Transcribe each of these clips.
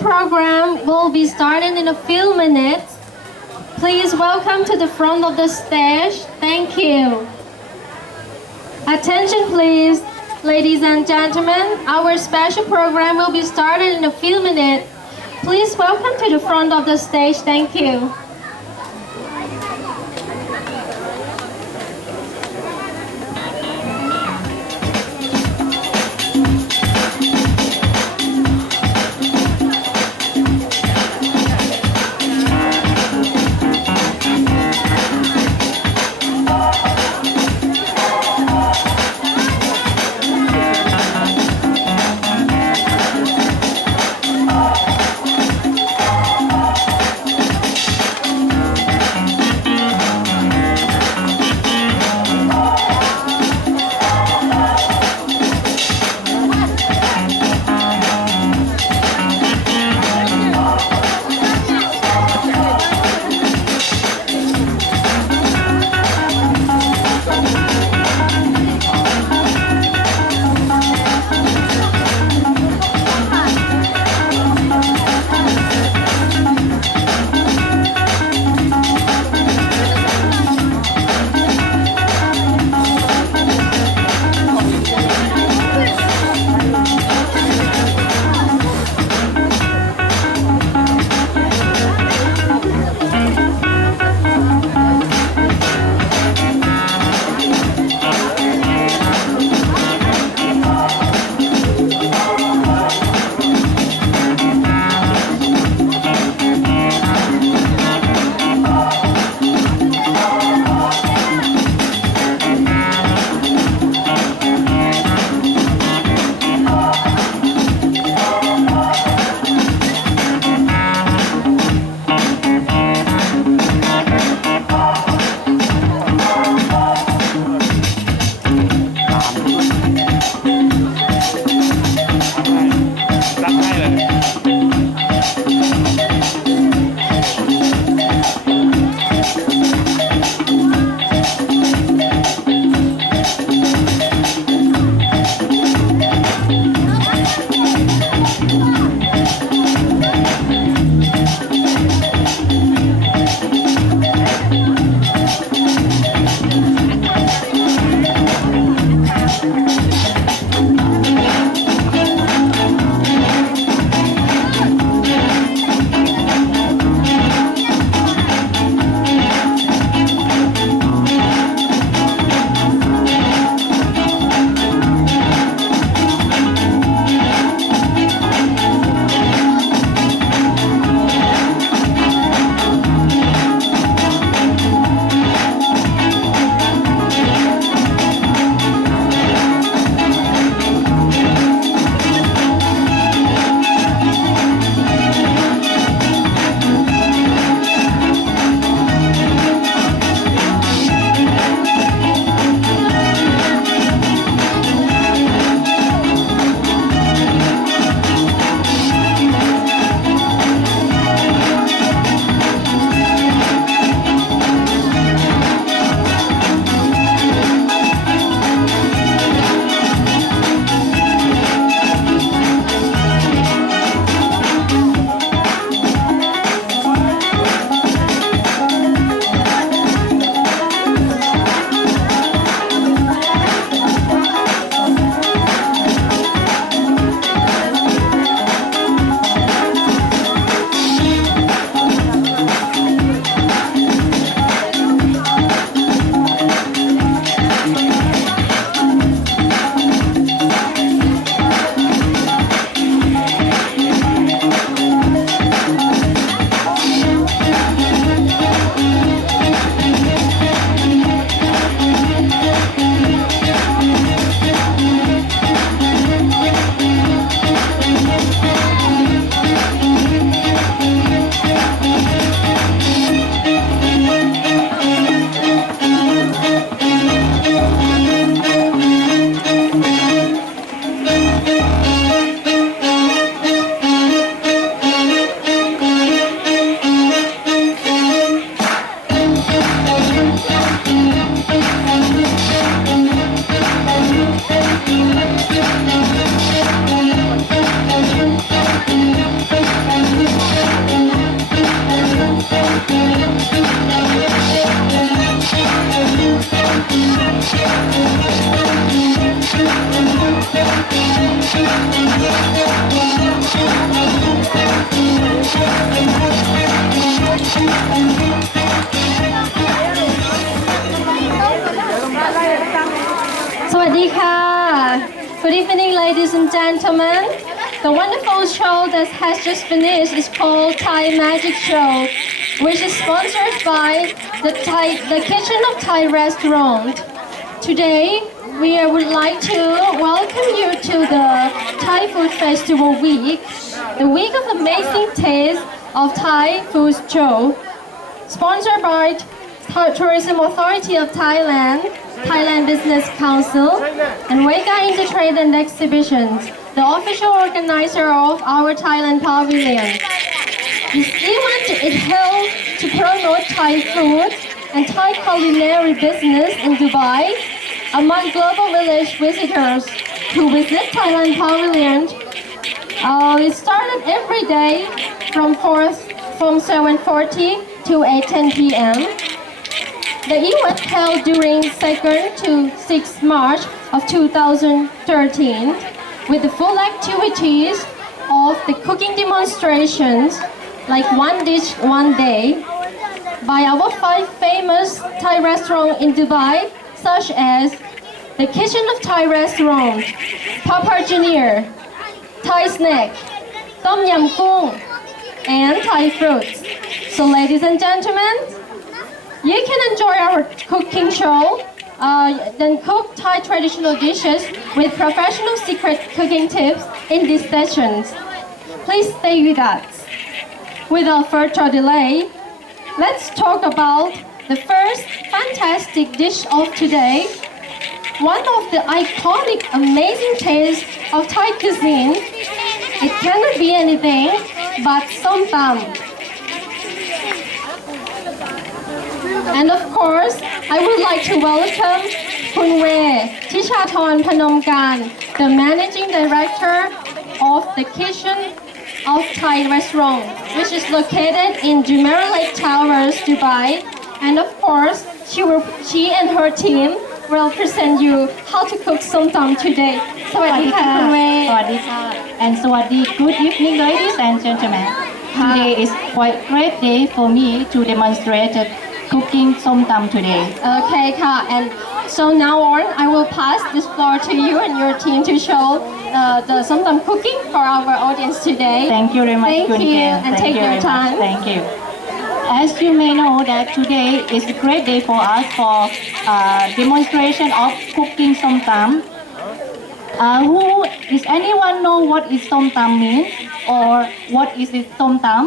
program will be starting in a few minutes. Please welcome to the front of the stage. Thank you. Attention please, ladies and gentlemen. Our special program will be started in a few minutes. Please welcome to the front of the stage. Thank you. evening, ladies and gentlemen. The wonderful show that has just finished is called Thai Magic Show, which is sponsored by the Kitchen of Thai Restaurant. Today, we would like to welcome you to the Thai Food Festival Week, the week of amazing taste of Thai food show, sponsored by Tourism Authority of Thailand, Thailand Business Council, and Wega Intertrade and Exhibitions, the official organizer of our Thailand Pavilion. This event is held to promote Thai food and Thai culinary business in Dubai among global village visitors who visit Thailand Pavilion. It started every day from 7:40 to 8:10 p.m. The event held during 2nd to 6th March of 2013 with the full activities of the cooking demonstrations like one dish, one day by our 5 famous Thai restaurants in Dubai such as the Kitchen of Thai Restaurant, Papa Junior, Thai Snack, Tom Yam Kung, and Thai Fruits. So ladies and gentlemen, you can enjoy our cooking show, then cook Thai traditional dishes with professional secret cooking tips in these sessions. Please stay with us. Without further delay, let's talk about the first fantastic dish of today. One of the iconic, amazing tastes of Thai cuisine. It cannot be anything but Som Tam. And of course, I would like to welcome Khun Ray Tishathorn Panomkan, the Managing Director of the Kitchen of Thai Restaurant, which is located in Jumeirah Lake Towers, Dubai. And of course, she and her team will present you how to cook Som Tam today. สวัสดีค่ะคุณเว สวัสดีค่ะ and สวัสดี Good evening ladies and gentlemen. Today is quite great day for me to demonstrate cooking Som Tam today. Okay, Ka. And so now on, I will pass this floor to you and your team to show the Som Tam cooking for our audience today. Thank you very much. Thank you, and Thank take you your very time. much. Thank you. As you may know that today is a great day for us for demonstration of cooking Som Tam. Who is anyone know what is Som Tam means or what is it Som Tam?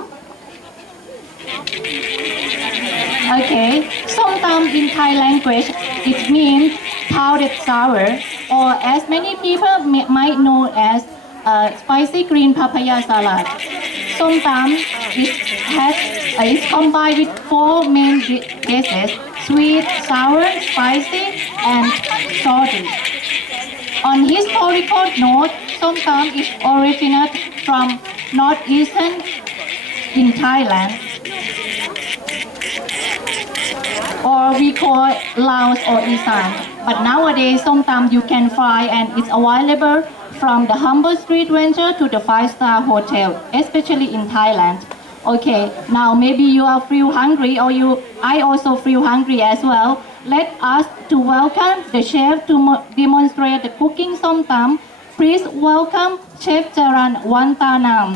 Okay, Som Tam in Thai language it means powdered sour or as many people might know as spicy green papaya salad. Som Tam is combined with 4 main dishes: sweet, sour, spicy, and salty. On historical note, Som Tam is originated from northeastern in Thailand, or we call Laos or Isan. But nowadays, Som Tam you can find and it's available from the humble street vendor to the 5-star hotel, especially in Thailand. Okay, now maybe you are feel hungry or I also feel hungry as well. Let us to welcome the chef to demonstrate the cooking Som Tam. Please welcome Chef Jaran Wantanam.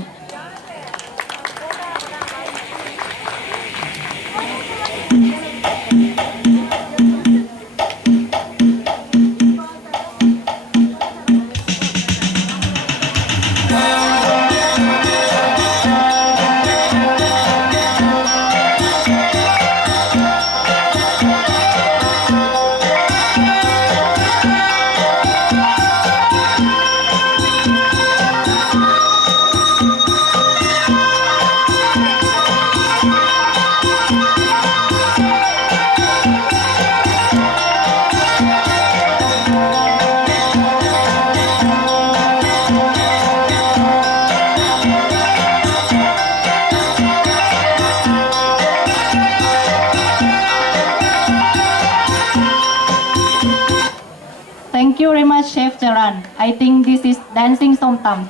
Thank you very much, Chef Jaran. I think this is dancing Som Tam.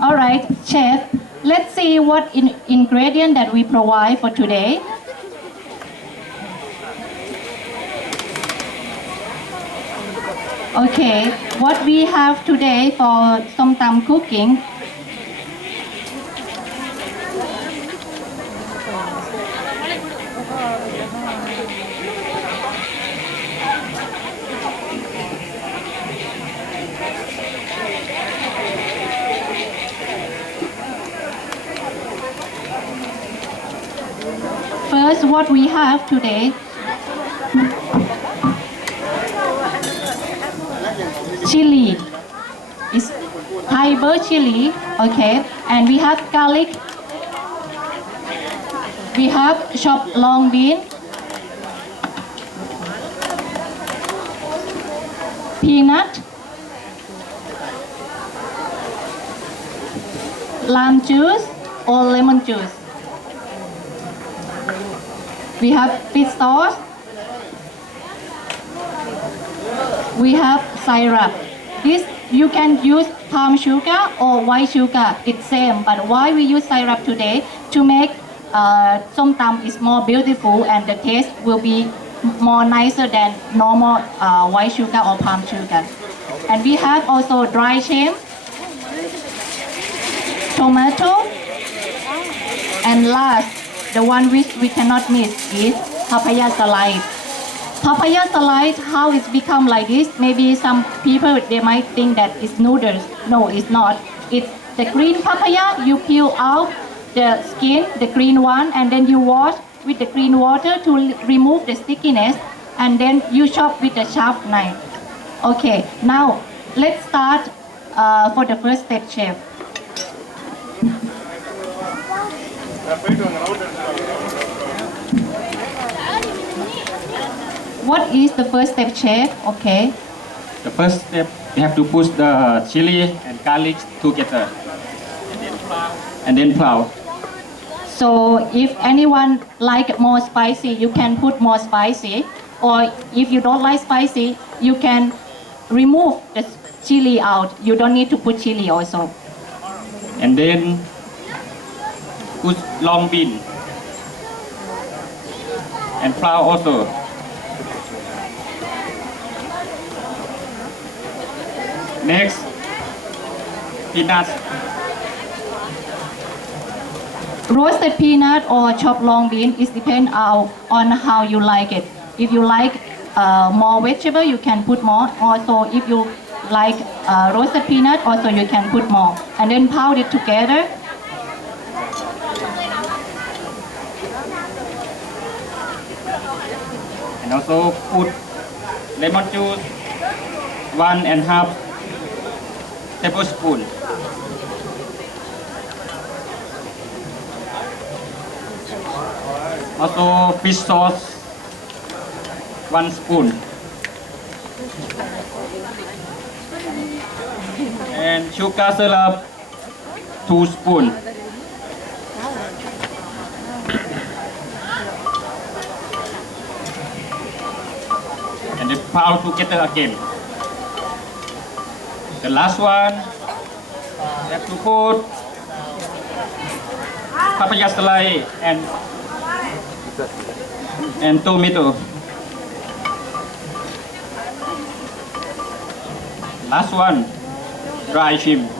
All right, Chef, let's see what ingredient that we provide for today. Okay, What we have today for Som Tam cooking, first what we have today, chili. It's Thai bird chili, okay, and we have garlic, we have chopped long bean, peanut, lime juice or lemon juice. We have fish sauce. We have syrup. This you can use palm sugar or white sugar. It's same, but why we use syrup today? To make Som Tam is more beautiful and the taste will be more nicer than normal white sugar or palm sugar. And we have also dry shrimp, tomato, and last, the one which we cannot miss is papaya slice. Papaya slice, how it's become like this? Maybe some people, they might think that it's noodles. No, it's not. It's the green papaya, you peel out the skin, the green one, and then you wash with the green water to remove the stickiness, and then you chop with a sharp knife. Okay, now let's start for the first step, chef. What is the first step, chef? Okay. The first step, we have to push the chili and garlic together, and then plow. So if anyone like more spicy, you can put more spicy. Or if you don't like spicy, you can remove the chili out. You don't need to put chili also. And then push long bean and plow also. Next, peanuts. Roasted peanut or chopped long bean is depend on how you like it. If you like more vegetable, you can put more. Also, if you like roasted peanut, also you can put more. And then pound it together. And also put lemon juice, 1.5 tablespoon. Also fish sauce, 1 spoon. And sugar syrup, 2 spoon. And then pound together again. The last one, you have to put papaya slice and tomato. Last one, dry shrimp.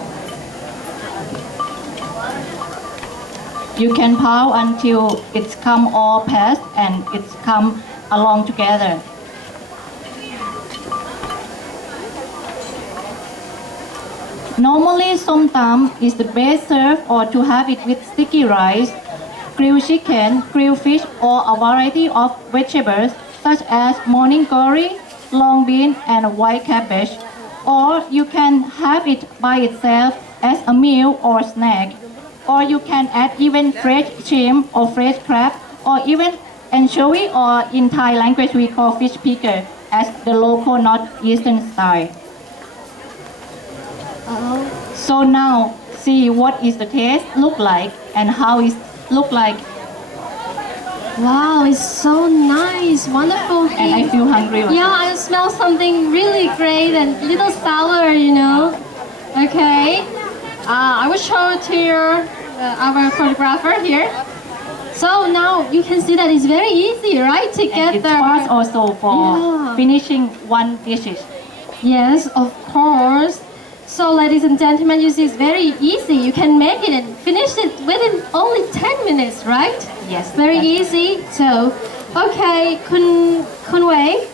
You can pound until it's come all past and it's come along together. Normally, Som Tam is the best served or to have it with sticky rice, grilled chicken, grilled fish, or a variety of vegetables such as morning glory, long bean, and white cabbage. Or you can have it by itself as a meal or snack. Or you can add even fresh shrimp or fresh crab, or even anchovy, or in Thai language we call fish picker, as the local northeastern style. So now, see what is the taste look like and how it look like. Wow, it's so nice, wonderful. And I feel hungry. Yeah, I smell something really great and little sour, you know. Okay, I will show it to our photographer here. So now you can see that it's very easy, right, to And get it's the. fast also for Yeah. finishing one dishes. Yes, of course. So, ladies and gentlemen, you see, it's very easy. You can make it and finish it within only 10 minutes, right? Yes. Very that's easy. So, okay, Kun Wei,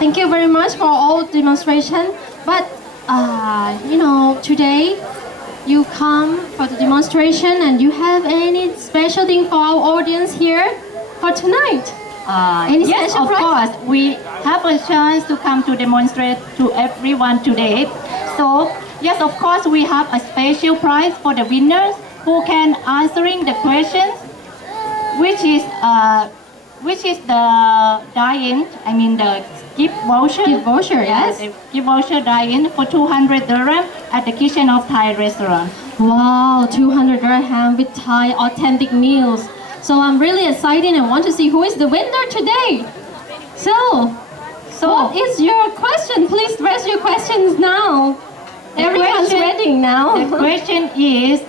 thank you very much for all demonstration. But, today you come for the demonstration, and you have any special thing for our audience here for tonight? Any yes, special of prize? course. We have a chance to come to demonstrate to everyone today. So, yes, of course, we have a special prize for the winners who can answering the questions, which is the dine-in, the gift voucher. Gift voucher, yes. The gift voucher dine-in for 200 dirham at the Kitchen of Thai restaurant. Wow, 200 dirham with Thai authentic meals. So I'm really excited and want to see who is the winner today. So what is your question? Please raise your questions now. Everyone's waiting now. The question is,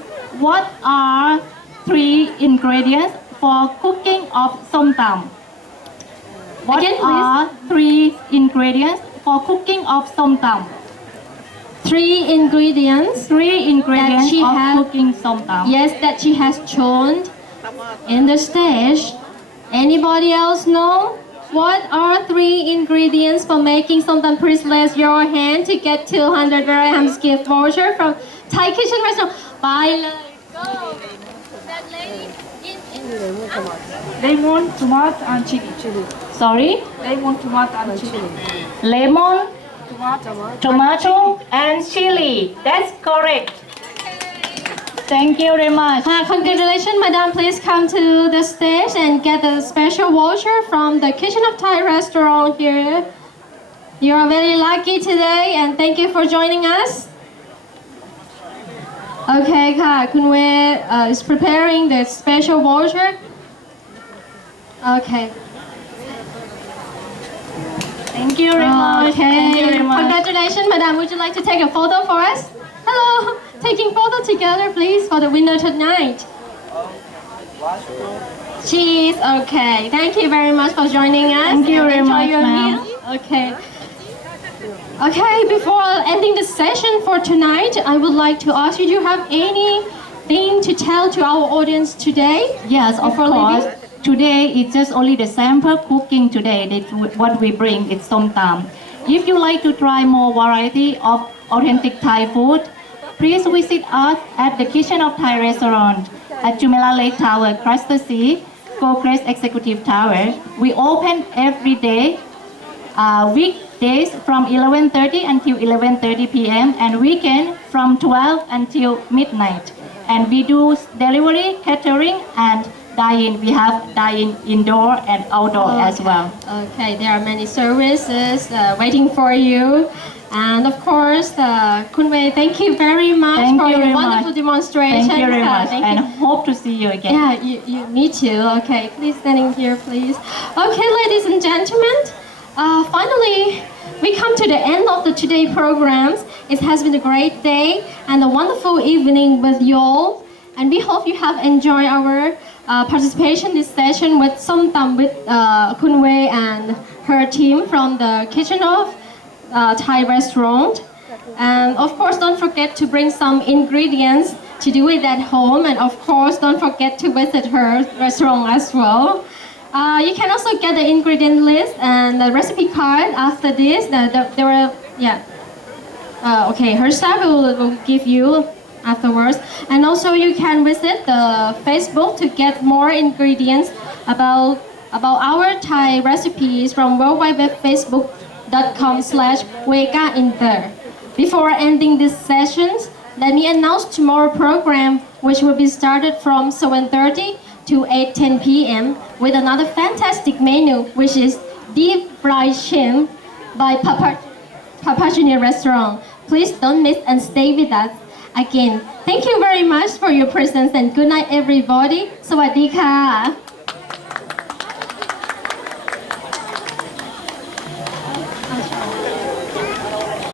what are 3 ingredients for cooking of Som Tam? What Again, please. are 3 ingredients for cooking of Som Tam? 3 ingredients. 3 ingredients she of have- cooking Som Tam. Yes, that she has shown in the stage. Anybody else know? What are 3 ingredients for making Som Tam? Please raise your hand to get 200 dirhams gift voucher from Thai Kitchen Restaurant. Bye, go. That lady Lemon, tomato, and chili. Sorry? Lemon, tomato, and chili. Lemon, Tomato. tomato, and chili. That's correct. Thank you very much. Congratulations, madam. Please come to the stage and get a special voucher from the Kitchen of Thai restaurant here. You are very lucky today, and thank you for joining us. Okay, Kun Wei is preparing the special voucher. Okay. Thank you very much. Thank you Okay. very much. Congratulations, madam. Would you like to take a photo for us? Hello. Taking photo together, please, for the winner tonight. Cheese. Okay. Thank you very much for joining us. Thank you and very enjoy much, your ma'am. meal. Okay. Okay. Before ending the session for tonight, I would like to ask you: do you have anything to tell to our audience today? Yes, of Before course. leaving? Today it's just only the sample cooking today. That what we bring is Som Tam. If you like to try more variety of authentic Thai food, please visit us at the Kitchen of Thai restaurant at Jumeirah Lake Tower, Cluster C, Go-Crest Executive Tower. We open every day, weekdays from 11:30 until 11:30 p.m. and weekend from 12 until midnight. And we do delivery, catering, and dine-in. We have dine-in indoor and outdoor as well. Okay, there are many services waiting for you. And of course, Kun Wei, thank you very much Thank for you your very wonderful much. demonstration. Thank you very much, Thank and you. hope to see you again. Yeah, me too. Okay, please standing here, please. Okay, ladies and gentlemen, finally, we come to the end of the today programs. It has been a great day and a wonderful evening with you all. And we hope you have enjoyed our participation in this session with Som Tam with Kun Wei and her team from the Kitchen of Thai restaurant. And of course, don't forget to bring some ingredients to do it at home. And of course, don't forget to visit her restaurant as well. You can also get the ingredient list and the recipe card after this. Her staff will give you afterwards. And also, you can visit the Facebook to get more ingredients about our Thai recipes from worldwideweb.facebook.com/WegaInter. Before ending these sessions, let me announce tomorrow's program, which will be started from 7:30 to 8:10 p.m. with another fantastic menu, which is deep fried shrimp by Papachini Restaurant. Please don't miss and stay with us. Again, thank you very much for your presence and good night, everybody. สวัสดีค่ะ